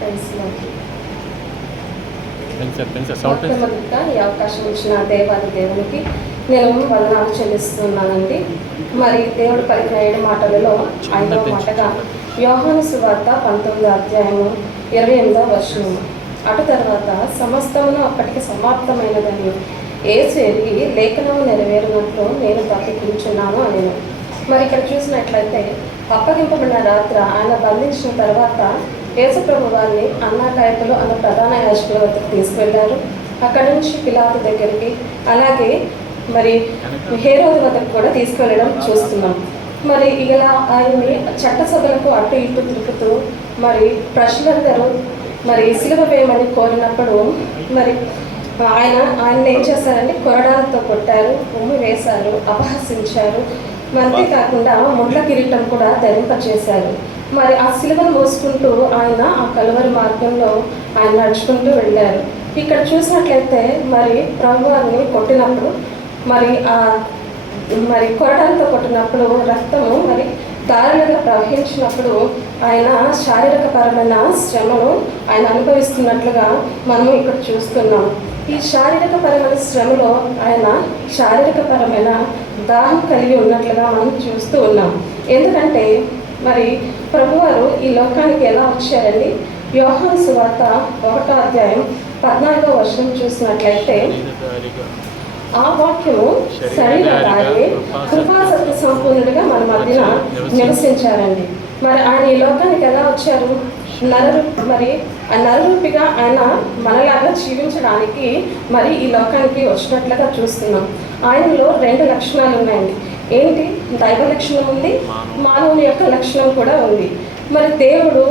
ఈ అవకాశం ఇచ్చిన దేవాది దేవునికి నేను వందనాలు చెల్లిస్తున్నానండి. మరి దేవుడు పలికిన 7 మాటలలో 5వ మాటగా యోహాను సువార్త 19వ అధ్యాయము 28వ వచనము. అటు తర్వాత సమస్తమును అప్పటికి సమాప్తమైనదని యేసు ఎరిగి లేఖనము నెరవేరినట్లు నేను ప్రకటించున్నాను అని. మరి ఇక్కడ చూసినట్లయితే అప్పగింపబడిన రాత్ర ఆయన బంధించిన తర్వాత యేసుప్రభు వారిని అన్నాకాయకులు అన్న ప్రధాన యాజకుల వద్దకు తీసుకువెళ్ళారు. అక్కడి నుంచి పిలాతు దగ్గరికి, అలాగే మరి హేరోదు వద్దకు కూడా తీసుకువెళ్ళడం చూస్తున్నాం. మరి ఇలా ఆయన్ని చట్టసభలకు అటు ఇటు తిరుగుతూ మరి ప్రజలందరూ మరి సిలువ వేయమని కోరినప్పుడు మరి ఆయన ఏం చేశారంటే కొరడాలతో కొట్టారు, ఉమ్మి వేశారు, అపహసించారు. అంతేకాకుండా ముండ్ల కిరీటం కూడా ధరింపచేశారు. మరి ఆ సిలువను మోసుకుంటూ ఆయన ఆ కలువరి మార్గంలో ఆయన నడుచుకుంటూ వెళ్ళారు. ఇక్కడ చూసినట్లయితే మరి ప్రభువారిని కొట్టినప్పుడు మరి కొరడాలతో కొట్టినప్పుడు రక్తము మరి దారులుగా ప్రవహించినప్పుడు ఆయన శారీరకపరమైన శ్రమను ఆయన అనుభవిస్తున్నట్లుగా మనం ఇక్కడ చూస్తున్నాం. ఈ శారీరకపరమైన శ్రమలో ఆయన శారీరకపరమైన దాహం కలిగి ఉన్నట్లుగా మనం చూస్తూ ఉన్నాం. ఎందుకంటే మరి ప్రభువారు ఈ లోకానికి ఎలా వచ్చారండి? యోహాను సువార్త 1వ అధ్యాయం 14వ వచనం చూసినట్లయితే ఆ వాక్యము శరీరధారి కృపాసక్తి సంపూర్ణుడిగా మన మధ్యన నివసించారండి. మరి ఆయన ఈ లోకానికి ఎలా వచ్చారు? మరి ఆ నరరూపిగా ఆయన మనలాగా జీవించడానికి మరి ఈ లోకానికి వచ్చినట్లుగా చూస్తున్నాం. ఆయనలో 2 లక్షణాలు ఉన్నాయండి. ఏంటి? దైవ లక్షణం ఉంది, మానవుని యొక్క లక్షణం కూడా ఉంది. మరి దేవుడు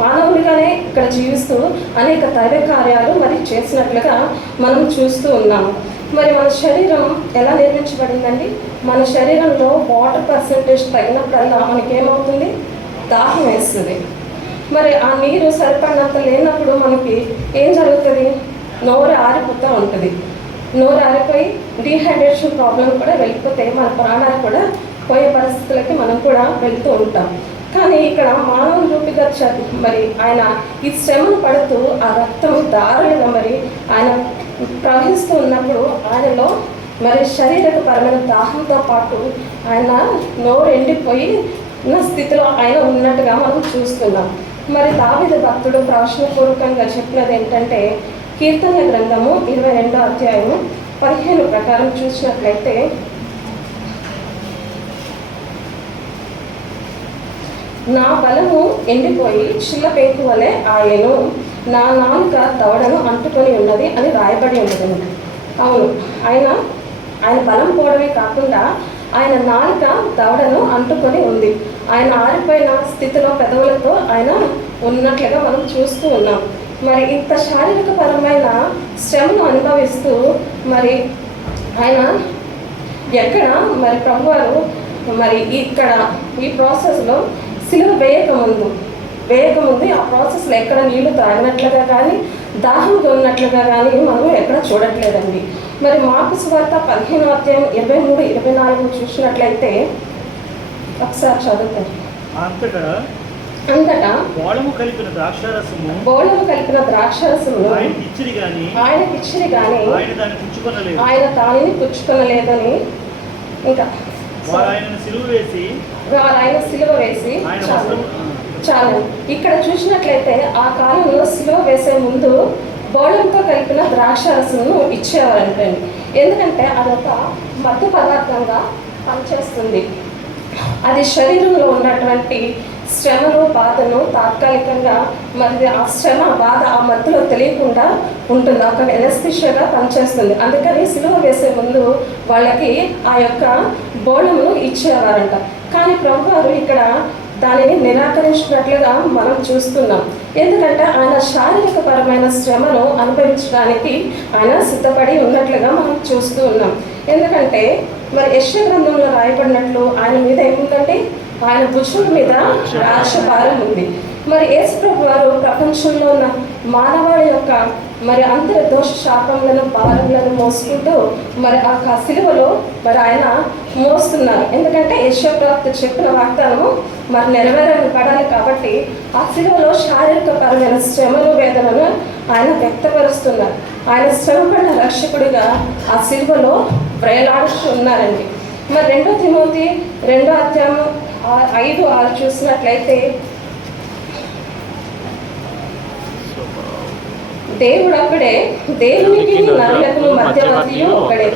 మానవునిగానే ఇక్కడ జీవిస్తూ అనేక దైవ కార్యాలు మరి చేసినట్లుగా మనం చూస్తూ ఉన్నాము. మరి మన శరీరం ఎలా నిర్మించబడిందండి? మన శరీరంలో వాటర్ పర్సెంటేజ్ తగినప్పుడల్లా మనకేమవుతుంది? దాహం వేస్తుంది. మరి ఆ నీరు సరిపడినంత లేనప్పుడు మనకి ఏం జరుగుతుంది? నోరు ఆరిపోతూ ఉంటుంది. నోరు ఆరిపోయి డీహైడ్రేషన్ ప్రాబ్లం కూడా వెళ్ళిపోతే మన ప్రాణాలు కూడా పోయే పరిస్థితులకి మనం కూడా వెళ్తూ ఉంటాం. కానీ ఇక్కడ మానవ రూపిగా మరి ఆయన ఈ శ్రమను పడుతూ ఆ రక్తం దారులుగా మరి ఆయన ప్రవహిస్తూ ఉన్నప్పుడు ఆయనలో మరి శారీరకపరమైన దాహంతో పాటు ఆయన నోరు ఎండిపోయి ఉన్న స్థితిలో ఆయన ఉన్నట్టుగా మనం చూస్తున్నాం. మరి దావీదు భక్తుడు ప్రవచనపూర్వకంగా చెప్పినది ఏంటంటే కీర్తన గ్రంథము 22వ అధ్యాయము 15 ప్రకారం చూసినట్లయితే నా బలము ఎండిపోయి చిల్లపేకు వలె ఆయను, నా నాలుక దవడను అంటుకొని ఉన్నది అని రాయబడి ఉన్నదండి. అవును, ఆయన బలం పోవడమే కాకుండా ఆయన నాలుక దవడను అంటుకొని ఉంది. ఆయన ఆరిపోయిన స్థితిలో పెదవులతో ఆయన ఉన్నట్లుగా మనం చూస్తూ ఉన్నాం. మరి ఇంత శారీరకపరమైన శ్రమను అనుభవిస్తూ మరి ఆయన ఎక్కడ మరి ప్రభువారు మరి ఇక్కడ ఈ ప్రాసెస్లో సిలువ వేయకముందు ఆ ప్రాసెస్లో ఎక్కడ నీళ్లు తాగినట్లుగా కానీ దాహంగా ఉన్నట్లుగా కానీ మనం ఎక్కడ చూడట్లేదండి. మరి మార్కు సువార్త 15వ అధ్యాయం 23, 24 చూసినట్లయితే ఒకసారి చదువుతారు. అంతటా బోళము కలిపిన ద్రాక్షారసము ఆయనకిచ్చిరి గాని ఆయన దానిని పుచ్చుకొనలేదని. ఇంకా వారు ఆయన సిలువ వేసి చాలు. ఇక్కడ చూసినట్లయితే ఆ కాలంలో సిలువ వేసే ముందు బోళంతో కలిపిన ద్రాక్షారసమును ఇచ్చేవారంటండి. ఎందుకంటే అదొక మత్తు పదార్థంగా పనిచేస్తుంది. అది శరీరంలో ఉన్నటువంటి శ్రమను బాధను తాత్కాలికంగా మరి ఆ శ్రమ బాధ ఆ మత్తులో తెలియకుండా ఉంటుంది. ఒక ఎనస్థిషియాగా పనిచేస్తుంది. అందుకని సిలువ వేసే ముందు వాళ్ళకి ఆ యొక్క బోళమును ఇచ్చేవారంట. కానీ ప్రభువారు ఇక్కడ దానిని నిరాకరించినట్లుగా మనం చూస్తున్నాం. ఎందుకంటే ఆయన శారీరకపరమైన శ్రమను అనుభవించడానికి ఆయన సిద్ధపడి ఉన్నట్లుగా మనం చూస్తూ ఉన్నాం. ఎందుకంటే మరి యెషయా గ్రంథంలో రాయబడినట్లు ఆయన మీద ఏముందంటే ఆయన భుజం మీద రాజ్యభారం ఉంది. మరి యేసు ప్రభు వారు ప్రపంచంలో ఉన్న మానవాళి యొక్క మరి అందరి దోష శాపములను భారములను మోసుకుంటూ మరి ఆ సిలువలో మరి ఆయన మోస్తున్నారు. ఎందుకంటే యెషయా ప్రవక్త చెప్పిన వాగ్దానము మరి నెరవేరబడాలి. కాబట్టి ఆ శిలువలో శారీరకపరమైన శ్రమను వేదనను ఆయన వ్యక్తపరుస్తున్నారు. ఆయన శ్రమపడిన రక్షకుడిగా ఆ శిలువలో వేలాడుతూ ఉన్నారండి. మరి 2 తిమోతి 2వ అధ్యాయం 5-6 చూసినట్లయితే, దేవుడు అక్కడే, దేవునికి నరులకు మధ్యవర్తియు ఒకడే,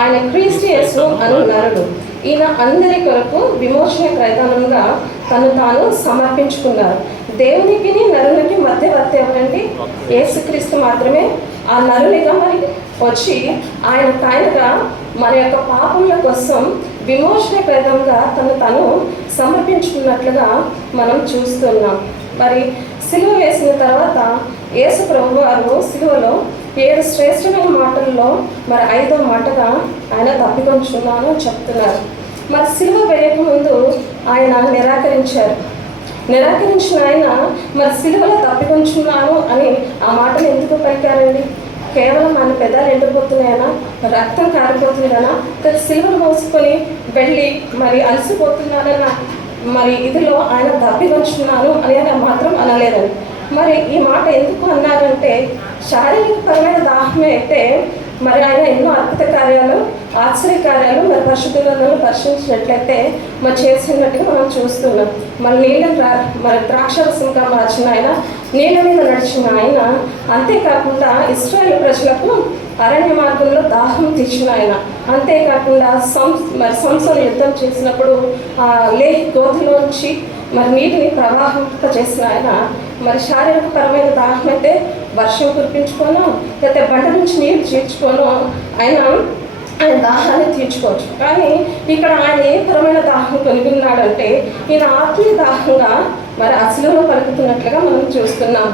ఆయన క్రీస్తు యేసు అను నరుడు. ఈయన అందరి కొరకు విమోచన క్రయధనంగా తను తాను సమర్పించుకున్నారు. దేవునికి నరునికి మధ్యవర్తి ఎవరండి? యేసుక్రీస్తు మాత్రమే. ఆ నరునిగా మరి వచ్చి ఆయనగా మన యొక్క పాపముల కోసం విమోచన క్రయధనంగా తను తాను సమర్పించుకున్నట్లుగా మనం చూస్తున్నాం. మరి సిలువ వేసిన తర్వాత యేసు ప్రభు వారు సిలువలో 7 శ్రేష్టమైన మాటల్లో మరి 5వ మాటగా ఆయన తప్పికొంచున్నాను అని చెప్తున్నారు. మరి సిలువ వేయకముందు ఆయన నిరాకరించిన ఆయన మరి సిలువలో తప్పికొంచున్నాను అని ఆ మాటలు ఎందుకు పలికారండి? కేవలం ఆయన పెదాలు ఎండిపోతున్నాయనా, రక్తం కారిపోతుందనా, సిలువను మోసుకొని వెళ్ళి మరి అలసిపోతున్నానన్న మరి ఇదిలో ఆయన తప్పికొంచున్నాను అని మాత్రం అనలేదండి. మరి ఈ మాట ఎందుకు అన్నారంటే, శారీరకపరమైన దాహమే అయితే మరి ఆయన ఎన్నో అద్భుత కార్యాలు, ఆశ్చర్య కార్యాలు మరి పరిశుద్ధులను పరిశీలించినట్లయితే మరి చేసినట్టుగా మనం చూస్తున్నాం. మరి మరి ద్రాక్షరసంగా మార్చిన ఆయన, నీళ్ళ మీద నడిచిన ఆయన, అంతేకాకుండా ఇశ్రాయేలు ప్రజలకు అరణ్య మార్గంలో దాహం తీర్చిన ఆయన, అంతేకాకుండా మరి సంసోను యుద్ధం చేసినప్పుడు లేహి గోతిలోంచి మరి నీటిని ప్రవాహింప చేసిన ఆయన, మరి శారీరకపరమైన దాహం అయితే వర్షం కురిపించుకోను, లేకపోతే బండ నుంచి నీళ్ళు చీల్చుకోను ఆయన దాహాన్ని తీర్చుకోవచ్చు. కానీ ఇక్కడ ఆయన ఏ పరమైన దాహం కలిగి ఉన్నాడంటే, ఈయన ఆత్మీయ దాహంగా మరి అసలులో పలుకుతున్నట్లుగా మనం చూస్తున్నాం.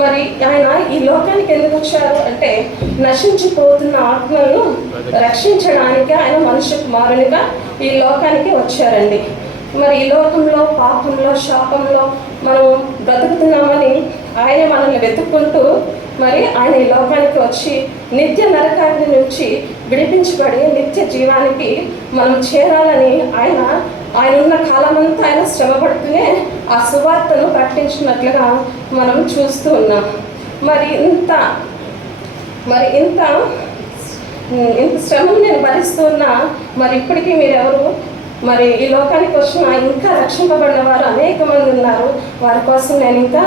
మరి ఆయన ఈ లోకానికి ఎందుకు వచ్చారు అంటే, నశించిపోతున్న ఆత్మలను రక్షించడానికి ఆయన మనుష్య కుమారునిగా ఈ లోకానికి వచ్చారండి. మరి ఈ లోకంలో పాపంలో శాపంలో మనం బ్రతుకుతున్నామని ఆయన మనల్ని వెతుక్కుంటూ మరి ఆయన ఈ లోకానికి వచ్చి నిత్య నరకాగ్ని నుంచి విడిపించబడి నిత్య జీవానికి మనం చేరాలని ఆయన ఉన్న కాలమంతా ఆయన శ్రమపడుతూనే ఆ సువార్తను ప్రకటించినట్లుగా మనం చూస్తూ ఉన్నాం. మరి ఇంత శ్రమను నేను భరిస్తున్నా, మరి ఇప్పటికీ మీరెవరు? మరి ఈ లోకానికి వచ్చిన ఇంకా రక్షింపబడిన వారు అనేక మంది ఉన్నారు, వారి కోసం నేను ఇంకా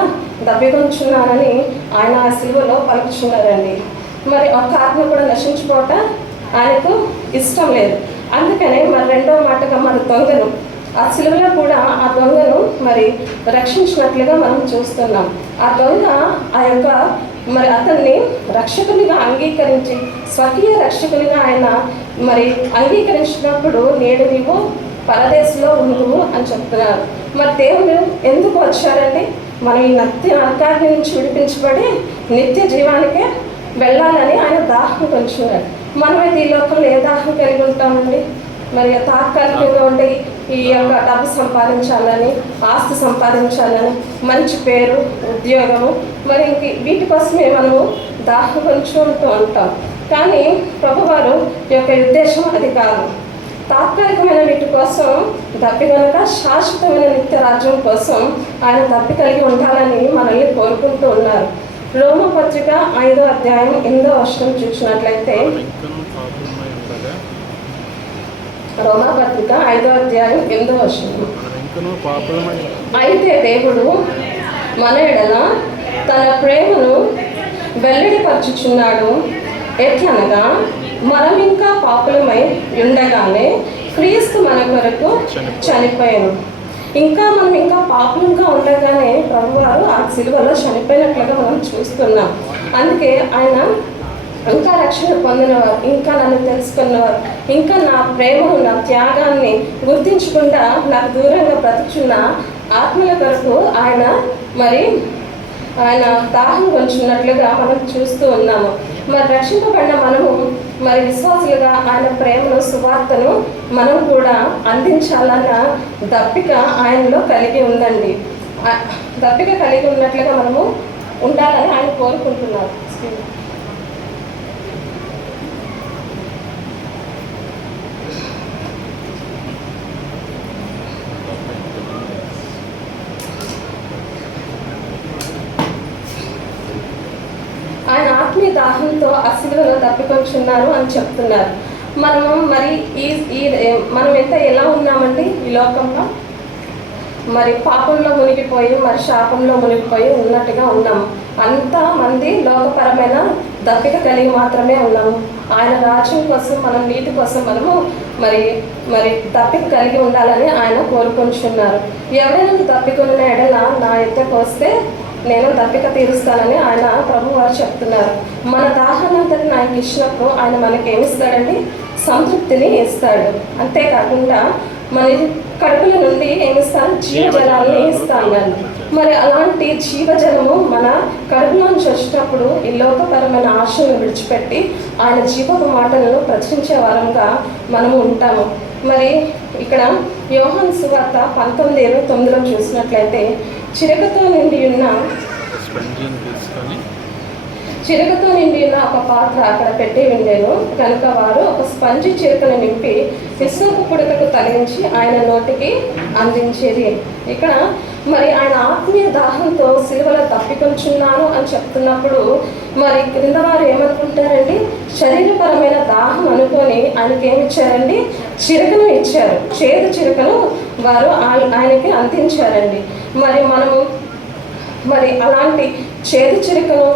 దప్పికొంచున్నానని ఆయన ఆ సిలువలో పలుకుచున్నారండి. మరి ఒక్క ఆత్మ కూడా నశించిపోవటం ఆయనకు ఇష్టం లేదు. అందుకనే మరి 2వ మాటగా మన దొంగను ఆ సిలువలో కూడా ఆ దొంగను మరి రక్షించినట్లుగా మనం చూస్తున్నాం. ఆ దొంగ మరి అతన్ని రక్షకునిగా అంగీకరించి స్వకీయ రక్షకునిగా ఆయన మరి అంగీకరించినప్పుడు నేడు నీవు పరదేశంలో ఉండు అని చెప్తున్నారు. మరి దేవుడు ఎందుకు వచ్చారండి? మనం ఈ నరకాగ్ని నుంచి విడిపించబడి నిత్య జీవానికే వెళ్ళాలని ఆయన దాహం కొంచున్నారు. మనమైతే ఈ లోకంలో ఏ దాహం కలిగి ఉంటామండి? మరి తాత్కాలికంగా ఉండే ఈ యొక్క డబ్బు సంపాదించాలని, ఆస్తి సంపాదించాలని, మంచి పేరు, ఉద్యోగము, మరి వీటి కోసమే మనము దాహం కొంచుకుంటూ ఉంటాం. కానీ ప్రభువారు యొక్క ఉద్దేశం అది కాదు. తాత్కాలికమైన వీటి కోసం దప్పి కనుక శాశ్వతమైన నిత్య రాజ్యం కోసం ఆయన దప్పి కలిగి ఉండాలని మనల్ని కోరుకుంటూ ఉన్నారు. రోమపత్రిక 5వ అధ్యాయం 8వ వచనం చూసినట్లయితే, రోమపత్రిక 5వ అధ్యాయం 8వ వచనం, అయితే దేవుడు మన ఎడల తన ప్రేమను వెల్లడిపరచుచున్నాడు. ఎట్లనగా మనం ఇంకా పాపులమై ఉండగానే క్రీస్తు మన కొరకు చనిపోయాను. మనం ఇంకా పాపులంగా ఉండగానే ప్రభువారు ఆ సిలువలో చనిపోయినట్లుగా మనం చూస్తున్నాం. అందుకే ఆయన ఇంకా రక్షణ పొందినవారు, ఇంకా నన్ను తెలుసుకున్నవారు, ఇంకా నా ప్రేమను, నా త్యాగాన్ని గుర్తించకుండా నాకు దూరంగా బ్రతుకుచున్న ఆత్మల కొరకు ఆయన దాహం కొంచున్నట్లుగా మనం చూస్తూ ఉన్నాము. మరి రక్షింపబడిన మనము మరి విశ్వాసులుగా ఆయన ప్రేమను, సువార్తను మనం కూడా అందించాలన్న దప్పిక ఆయనలో కలిగి ఉందండి. దప్పిక కలిగి ఉన్నట్లుగా మనము ఉండాలని ఆయన కోరుకుంటున్నారు. దాహంతో ఆ సిలువలో తప్పికొచ్చున్నారు అని చెప్తున్నారు. మనము మరి మనం ఎలా ఉన్నామండి ఈ లోకంలో? మరి పాపంలో మునిగిపోయి మరి శాపంలో మునిగిపోయి ఉన్నట్టుగా ఉన్నాము. అంతమంది లోకపరమైన దప్పిక కలిగి మాత్రమే ఉన్నాము. ఆయన రాజ్యం కోసం, మనం నీతి కోసం మనము మరి మరి దప్పిక కలిగి ఉండాలని ఆయన కోరుకుంటున్నారు. ఎవరైనా దప్పికొన్న ఎడల నా ఎద్దకు వస్తే నేను దప్పిక తీరుస్తానని ఆయన ప్రభు వారు చెప్తున్నారు. మన దాహానంతటిని ఆయనకి ఇచ్చినప్పుడు ఆయన మనకి ఏమిస్తాడండి? సంతృప్తిని ఇస్తాడు. అంతేకాకుండా మన కడుపుల నుండి ఏమిస్తాను? జీవజలాన్ని ఇస్తాను. మరి అలాంటి జీవజలము మన కడుపులోంచి వచ్చినప్పుడు ఈ లోకపరమైన ఆశలను విడిచిపెట్టి ఆయన జీవపు మాటలను ప్రచురించే వారంగా మనము ఉంటాము. మరి ఇక్కడ యోహాను సువార్త 19:29 చూసినట్లయితే చిరకతో నిండి ఉన్న ఒక పాత్ర అక్కడ పెట్టి ఉండేను. కనుక వారు ఒక స్పంజి చిరకను నింపి విశ్వపు పుడకకు తగిలించి ఆయన నోటికి అందించేది. ఇక్కడ మరి ఆయన ఆత్మీయ దాహంతో సిలువలో తప్పికొంచున్నాను అని చెప్తున్నప్పుడు మరి క్రింద వారు ఏమనుకుంటారండి? శరీరపరమైన దాహం అనుకొని ఆయనకి ఏమిచ్చారండి? చిరకను ఇచ్చారు. చేదు చిరకను వారు ఆయనకి అందించారండి. మరి మనము మరి అలాంటి చేదు చిరుకను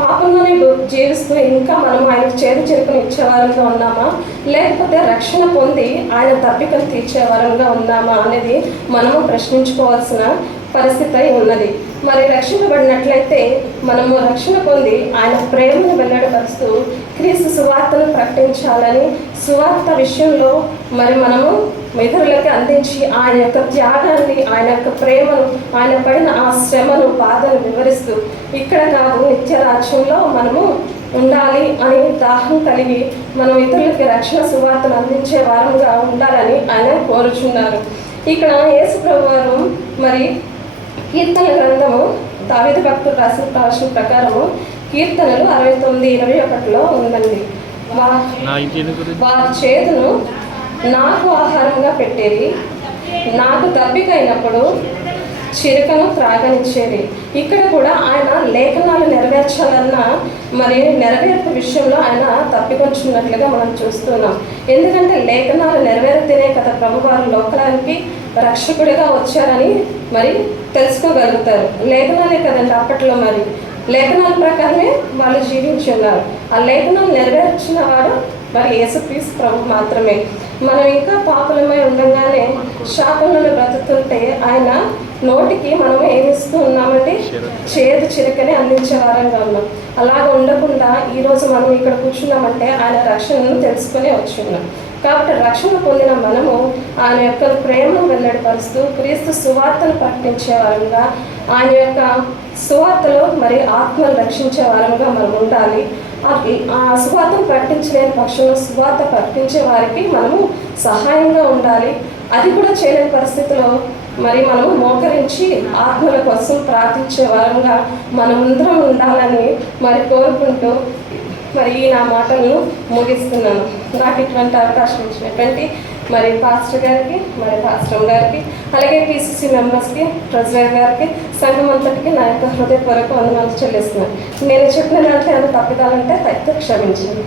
పాపంలోనే జీవిస్తూ ఇంకా మనం ఆయనకు చేదు చిరుకను ఇచ్చేవారంగా ఉన్నామా, లేకపోతే రక్షణ పొంది ఆయన తప్పికను తీర్చేవారంగా ఉన్నామా అనేది మనము ప్రశ్నించుకోవాల్సిన పరిస్థితి ఉన్నది. మరి రక్షింపబడినట్లయితే మనము రక్షణ పొంది ఆయన ప్రేమను వెల్లడిపరుస్తూ క్రీస్తు సువార్తను ప్రకటించాలని, సువార్త విషయంలో మరి మనము ఇతరులకి అందించి ఆయన యొక్క త్యాగాన్ని, ఆయన యొక్క ప్రేమను, ఆయన పడిన ఆ శ్రమను, బాధను వివరిస్తూ ఇక్కడ కాదు నిత్య రాజ్యంలో మనము ఉండాలి అని దాహం కలిగి మనం ఇతరులకి రక్షణ సువార్తను అందించే వారంగా ఉండాలని ఆయన కోరుచున్నారు. ఇక్కడ యేసు ప్రభు వారు మరి కీర్తనల గ్రంథము దావీదు భక్తుడు రాసిన ప్రకారము కీర్తనలు 69:21 ఉందండి. వారి చేతును నాకు ఆహారంగా పెట్టేది, నాకు దప్పికైనప్పుడు చిరకను త్రాగనిచ్చేది. ఇక్కడ కూడా ఆయన లేఖనాలు నెరవేర్చాలన్న మరి నెరవేర్పు విషయంలో ఆయన తప్పికొంచున్నట్లుగా మనం చూస్తున్నాం. ఎందుకంటే లేఖనాలు నెరవేరితేనే కదా ప్రభువారు లోకానికి రక్షకుడిగా వచ్చారని మరి తెలుసుకోగలుగుతారు. లేఖనాలే కదండి అప్పట్లో, మరి లేఖనాల ప్రకారమే వాళ్ళు జీవించి ఉన్నారు. ఆ లేఖనాలు నెరవేర్చిన వాడు మరి యేసుక్రీస్తు ప్రభు మాత్రమే. మనం ఇంకా పాపులమై ఉండగానే శాపంలో బ్రతుకుతుంటే ఆయన నోటికి మనం ఏమిస్తూ ఉన్నామంటే చేదు చిరకని అందించే వారంగా ఉన్నాం. అలాగ ఉండకుండా ఈరోజు మనం ఇక్కడ కూర్చున్నామంటే ఆయన రక్షణను తెలుసుకొని వచ్చున్నాం. కాబట్టి రక్షణ పొందిన మనము ఆయన యొక్క ప్రేమను వెల్లడిపరుస్తూ క్రీస్తు సువార్తను ప్రకటించే వారంగా, ఆయన యొక్క సువార్తలో మరి ఆత్మను రక్షించే వారంగా మనం ఉండాలి. ఆ సువార్తను ప్రకటించలేని పక్షంలో సువార్త ప్రకటించే వారికి మనము సహాయంగా ఉండాలి. అది కూడా చేయలేని పరిస్థితిలో మరి మనము మోకరించి ఆత్మల కోసం ప్రార్థించే వారంగా మనమందరం ఉండాలని మరి కోరుకుంటూ మరి నా మాటలను ముగిస్తున్నాను. నాకు ఇటువంటి అవకాశం ఇచ్చినటువంటి మరి పాస్టర్ గారికి, మరి పాస్టర్ గారికి, అలాగే PCC మెంబర్స్కి, ట్రెజరర్ గారికి, సంఘం అంతటికి నా యొక్క హృదయపూర్వక వందనాలు చెల్లిస్తున్నాను. నేను చెప్పిన దాంట్లో ఏమైనా తప్పిదాలంటే క్షమించండి.